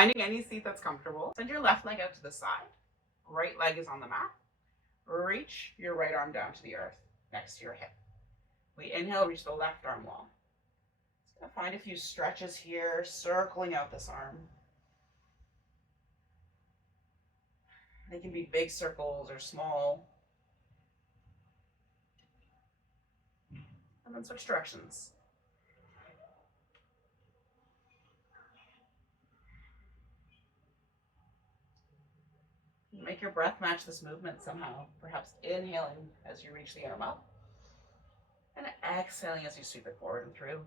Finding any seat that's comfortable. Send your left leg out to the side. Right leg is on the mat. Reach your right arm down to the earth next to your hip. We inhale, reach the left arm long. Just gonna find a few stretches here, circling out this arm. They can be big circles or small. And then switch directions. Make your breath match this movement somehow. Perhaps inhaling as you reach the arm up. And exhaling as you sweep it forward and through.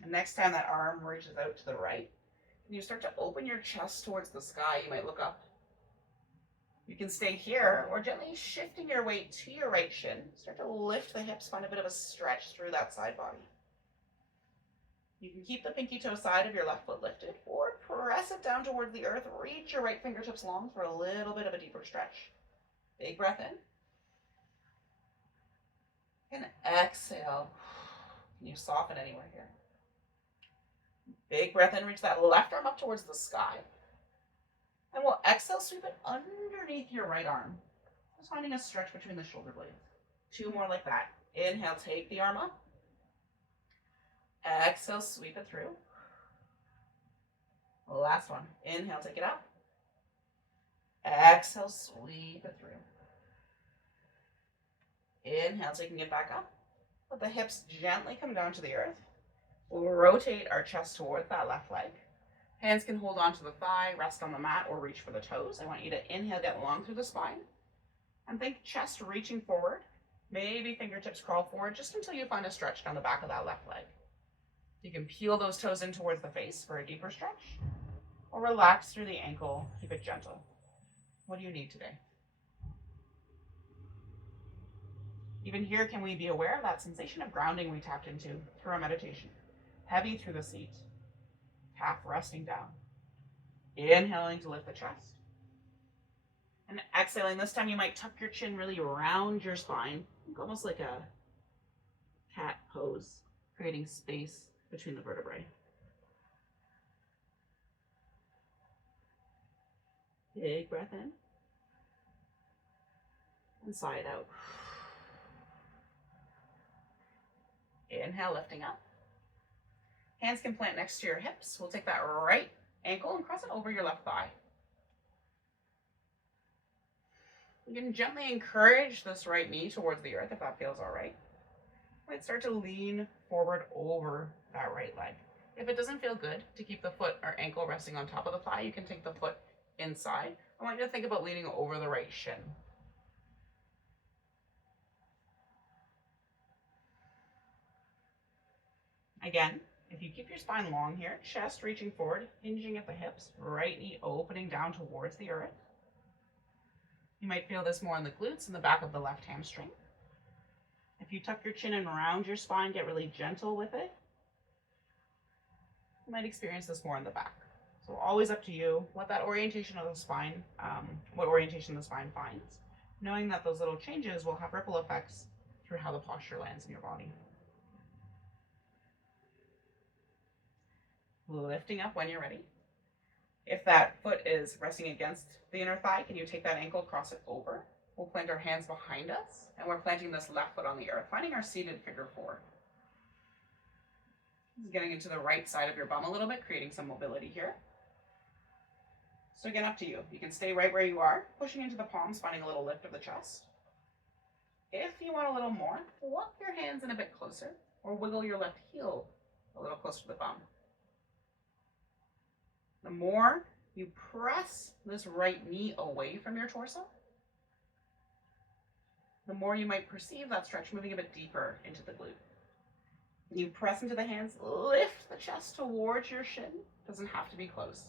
And next time that arm reaches out to the right, and you start to open your chest towards the sky, you might look up. You can stay here or gently shifting your weight to your right shin. Start to lift the hips, find a bit of a stretch through that side body. You can keep the pinky toe side of your left foot lifted or press it down towards the earth. Reach your right fingertips long for a little bit of a deeper stretch. Big breath in. And exhale. Can you soften anywhere here? Big breath in, reach that left arm up towards the sky. And we'll exhale, sweep it underneath your right arm. Just finding a stretch between the shoulder blades. 2 more like that. Inhale, take the arm up. Exhale, sweep it through. Last one. Inhale, take it up. Exhale, sweep it through. Inhale, taking it back up. Let the hips gently come down to the earth. We'll rotate our chest towards that left leg. Hands can hold onto the thigh, rest on the mat, or reach for the toes. I want you to inhale, get long through the spine. And think chest reaching forward. Maybe fingertips crawl forward just until you find a stretch down the back of that left leg. You can peel those toes in towards the face for a deeper stretch. Or relax through the ankle, keep it gentle. What do you need today? Even here, can we be aware of that sensation of grounding we tapped into through our meditation? Heavy through the seat, calf resting down. Inhaling to lift the chest. And exhaling, this time you might tuck your chin really around your spine, almost like a cat pose, creating space between the vertebrae. Big breath in. And sigh it out. Inhale, lifting up. Hands can plant next to your hips. We'll take that right ankle and cross it over your left thigh. You can gently encourage this right knee towards the earth if that feels all right. You might start to lean forward over that right leg. If it doesn't feel good to keep the foot or ankle resting on top of the thigh, you can take the foot inside. I want you to think about leaning over the right shin. Again, if you keep your spine long here, chest reaching forward, hinging at the hips, right knee opening down towards the earth. You might feel this more in the glutes and the back of the left hamstring. If you tuck your chin in around your spine, get really gentle with it, you might experience this more in the back. So always up to you what that orientation of the spine, what orientation the spine finds, knowing that those little changes will have ripple effects through how the posture lands in your body. Lifting up when you're ready. If that foot is resting against the inner thigh, can you take that ankle, cross it over? We'll plant our hands behind us, and we're planting this left foot on the earth, finding our seated figure 4. This is getting into the right side of your bum a little bit, creating some mobility here. So again, up to you. You can stay right where you are, pushing into the palms, finding a little lift of the chest. If you want a little more, walk your hands in a bit closer, or wiggle your left heel a little closer to the bum. The more you press this right knee away from your torso, the more you might perceive that stretch moving a bit deeper into the glute. You press into the hands, lift the chest towards your shin. Doesn't have to be close.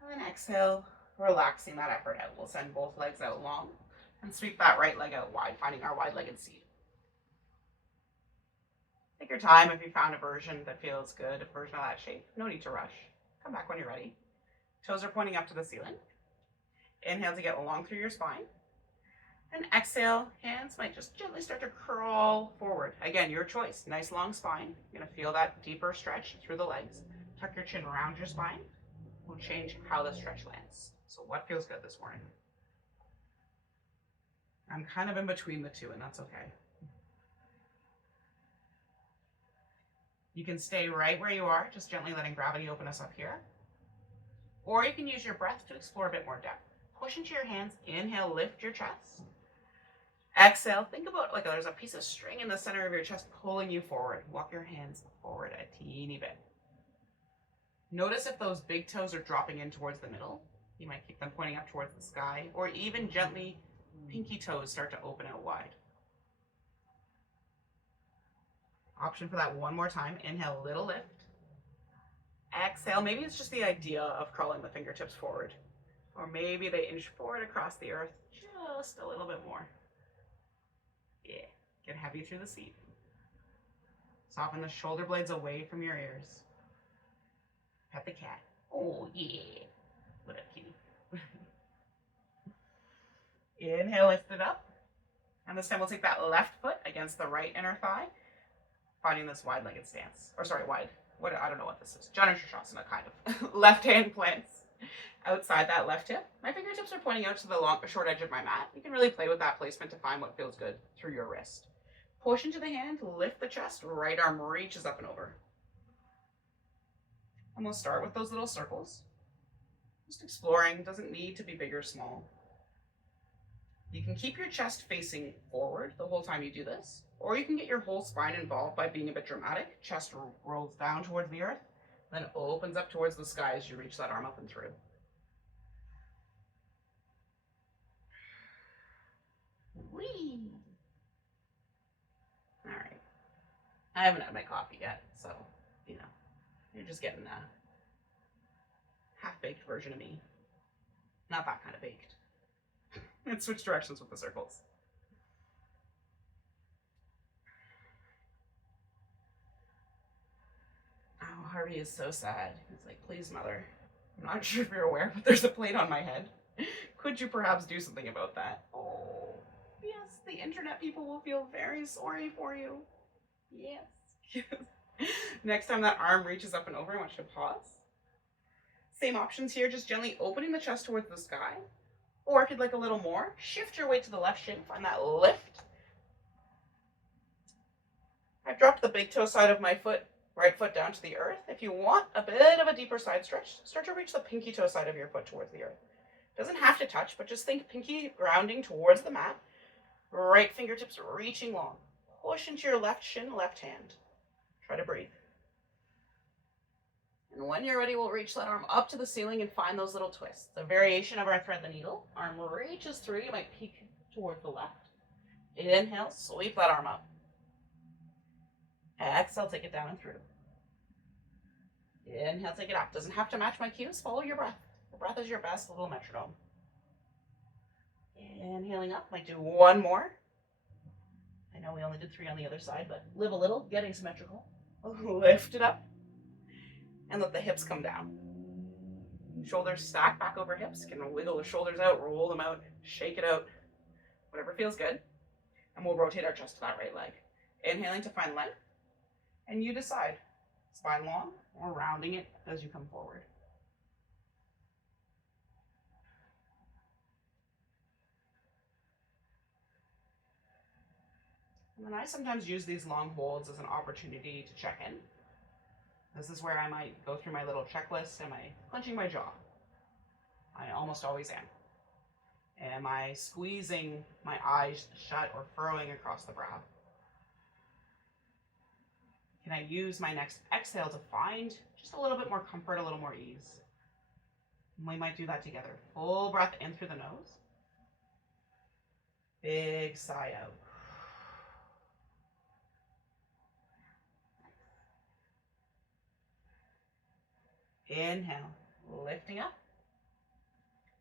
And then exhale, relaxing that effort out. We'll send both legs out long and sweep that right leg out wide, finding our wide-legged seat. Take your time if you found a version that feels good, a version of that shape. No need to rush. Come back when you're ready. Toes are pointing up to the ceiling. Inhale to get along through your spine. And exhale, hands might just gently start to crawl forward. Again, your choice. Nice long spine. You're going to feel that deeper stretch through the legs. Tuck your chin around your spine. We'll change how the stretch lands. So what feels good this morning? I'm kind of in between the two, and that's okay. You can stay right where you are, just gently letting gravity open us up here. Or you can use your breath to explore a bit more depth. Push into your hands. Inhale, lift your chest. Exhale, think about like there's a piece of string in the center of your chest pulling you forward. Walk your hands forward a teeny bit. Notice if those big toes are dropping in towards the middle. You might keep them pointing up towards the sky, or even gently pinky toes start to open out wide. Option for that one more time. Inhale, a little lift. Exhale, maybe it's just the idea of crawling the fingertips forward. Or maybe they inch forward across the earth just a little bit more. Yeah, get heavy through the seat. Soften the shoulder blades away from your ears. Pet the cat. Oh yeah. What up, kitty? Inhale, lift it up. And this time we'll take that left foot against the right inner thigh, finding this wide-legged stance. Or sorry, wide. What, I don't know what this is. Janushrasana, kind of. Left hand plants outside that left hip. My fingertips are pointing out to the short edge of my mat. You can really play with that placement to find what feels good through your wrist. Push into the hand, lift the chest, right arm reaches up and over. And we'll start with those little circles. Just exploring, doesn't need to be big or small. You can keep your chest facing forward the whole time you do this, or you can get your whole spine involved by being a bit dramatic. Chest rolls down towards the earth, then opens up towards the sky as you reach that arm up and through. Whee! All right. I haven't had my coffee yet, so, you know, you're just getting a half-baked version of me. Not that kind of baked. And switch directions with the circles. Oh, Harvey is so sad. He's like, please, mother. I'm not sure if you're aware, but there's a plate on my head. Could you perhaps do something about that? Oh, yes, the internet people will feel very sorry for you. Yes. Next time that arm reaches up and over, I want you to pause. Same options here, just gently opening the chest towards the sky. Or if you'd like a little more, shift your weight to the left shin, find that lift. I've dropped the big toe side of my foot, right foot down to the earth. If you want a bit of a deeper side stretch, start to reach the pinky toe side of your foot towards the earth. Doesn't have to touch, but just think pinky grounding towards the mat. Right fingertips reaching long. Push into your left shin, left hand. Try to breathe. And when you're ready, we'll reach that arm up to the ceiling and find those little twists. A variation of our thread the needle. Arm reaches through. You might peek toward the left. Inhale, sweep that arm up. Exhale, take it down and through. Inhale, take it up. Doesn't have to match my cues. Follow your breath. The breath is your best little metronome. Inhaling up. Might do one more. I know we only did 3 on the other side, but live a little, getting symmetrical. Lift it up. And let the hips come down. Shoulders stack back over hips. You can wiggle the shoulders out, roll them out, shake it out. Whatever feels good. And we'll rotate our chest to that right leg. Inhaling to find length. And you decide, spine long or rounding it as you come forward. And then I sometimes use these long holds as an opportunity to check in. This is where I might go through my little checklist. Am I clenching my jaw? I almost always am. Am I squeezing my eyes shut or furrowing across the brow? Can I use my next exhale to find just a little bit more comfort, a little more ease? And we might do that together. Full breath in through the nose. Big sigh out. Inhale, lifting up.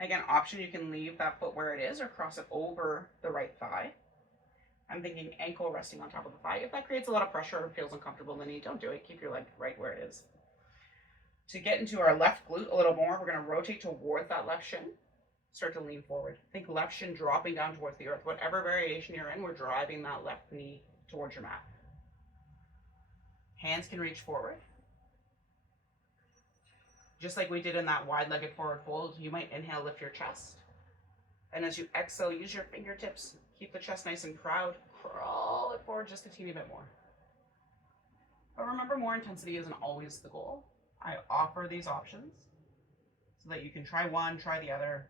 Again, option, you can leave that foot where it is or cross it over the right thigh. I'm thinking ankle resting on top of the thigh. If that creates a lot of pressure or feels uncomfortable in the knee, don't do it. Keep your leg right where it is. To get into our left glute a little more, we're going to rotate towards that left shin. Start to lean forward. Think left shin dropping down towards the earth. Whatever variation you're in, we're driving that left knee towards your mat. Hands can reach forward. Just like we did in that wide-legged forward fold, you might inhale, lift your chest. And as you exhale, use your fingertips. Keep the chest nice and proud. Crawl it forward just a teeny bit more. But remember, more intensity isn't always the goal. I offer these options so that you can try one, try the other,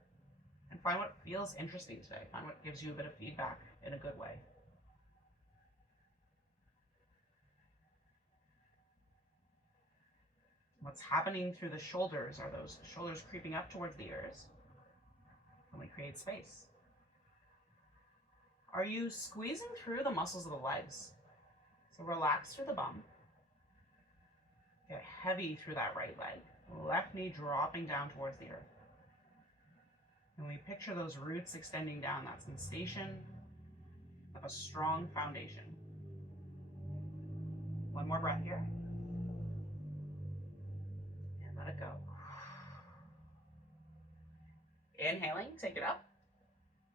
and find what feels interesting today. Find what gives you a bit of feedback in a good way. What's happening through the shoulders? Are those shoulders creeping up towards the ears? When we create space. Are you squeezing through the muscles of the legs? So relax through the bum. Get heavy through that right leg. Left knee dropping down towards the earth. And we picture those roots extending down, that sensation of a strong foundation. One more breath here. And let it go. Inhaling, take it up.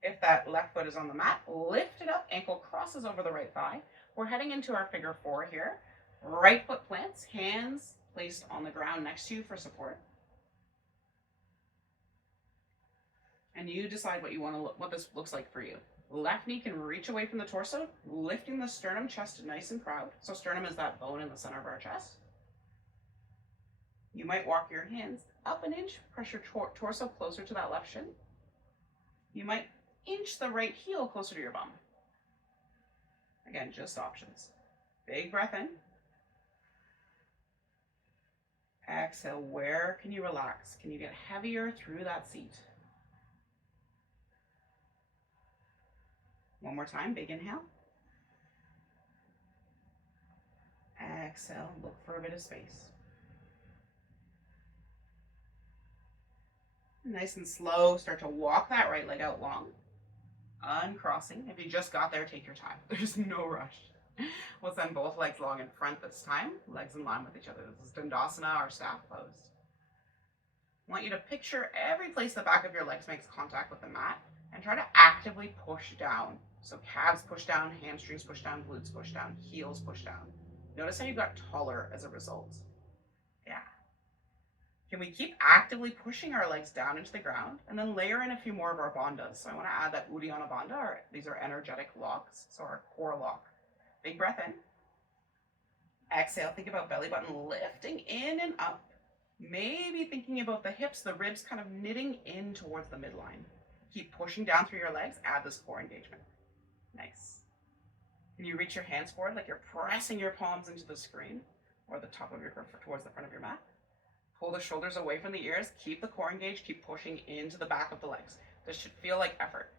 If that left foot is on the mat, lift it up, ankle crosses over the right thigh. We're heading into our figure four here. Right foot plants, hands placed on the ground next to you for support. And you decide what you want to look, what this looks like for you. Left knee can reach away from the torso, lifting the sternum, chest nice and proud. So sternum is that bone in the center of our chest. You might walk your hands up an inch, press your torso closer to that left shin. You might inch the right heel closer to your bum. Again, just options. Big breath in. Exhale, where can you relax? Can you get heavier through that seat? One more time, big inhale. Exhale, look for a bit of space. Nice and slow, start to walk that right leg out long. Uncrossing. If you just got there, take your time. There's no rush. We'll send both legs long in front this time, legs in line with each other. This is Dandasana, our staff pose. I want you to picture every place the back of your legs makes contact with the mat and try to actively push down. So calves push down, hamstrings push down, glutes push down, heels push down. Notice how you got taller as a result. Yeah. Can we keep actively pushing our legs down into the ground and then layer in a few more of our bandhas? So I want to add that Uddiyana Bandha. These are energetic locks, so our core lock. Big breath in. Exhale, think about belly button lifting in and up. Maybe thinking about the hips, the ribs kind of knitting in towards the midline. Keep pushing down through your legs, add this core engagement. Nice. Can you reach your hands forward like you're pressing your palms into the screen or the top of your grip towards the front of your mat? Pull the shoulders away from the ears, keep the core engaged, keep pushing into the back of the legs. This should feel like effort.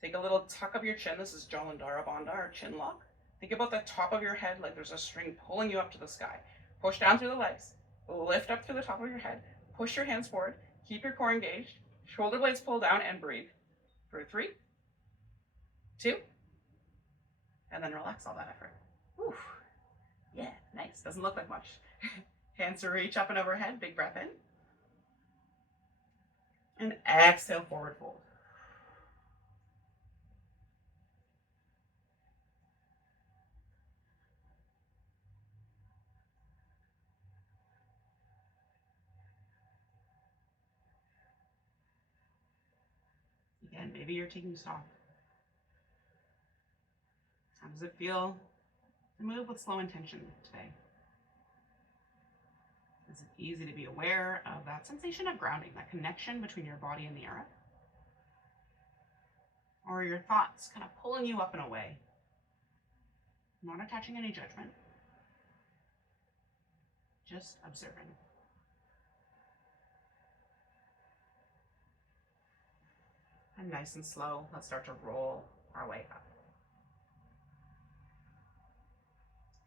Take a little tuck of your chin. This is Jalandhara Bandha, or chin lock. Think about the top of your head like there's a string pulling you up to the sky. Push down through the legs, lift up through the top of your head, push your hands forward, keep your core engaged, shoulder blades pull down and breathe. For 3, 2, and then relax all that effort. Whew. Yeah, nice. Doesn't look like much. Hands to reach up and overhead. Big breath in. And exhale, forward fold. Again, maybe you're taking stock. How does it feel to move with slow intention today? Is it easy to be aware of that sensation of grounding, that connection between your body and the earth? Or are your thoughts kind of pulling you up and away? Not attaching any judgment, just observing. And nice and slow, let's start to roll our way up.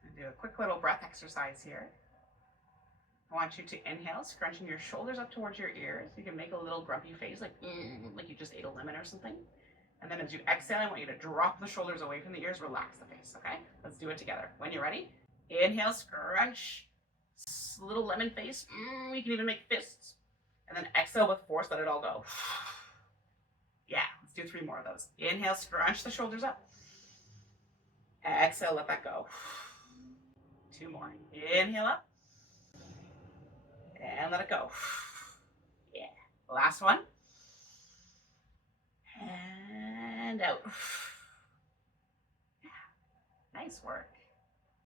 And do a quick little breath exercise here. I want you to inhale, scrunching your shoulders up towards your ears. You can make a little grumpy face, like you just ate a lemon or something. And then as you exhale, I want you to drop the shoulders away from the ears, relax the face, okay? Let's do it together. When you're ready, inhale, scrunch, little lemon face. You can even make fists. And then exhale with force, let it all go. Yeah, let's do 3 more of those. Inhale, scrunch the shoulders up. Exhale, let that go. 2 more. Inhale up. And let it go. Yeah. Last one. And out. Yeah. Nice work.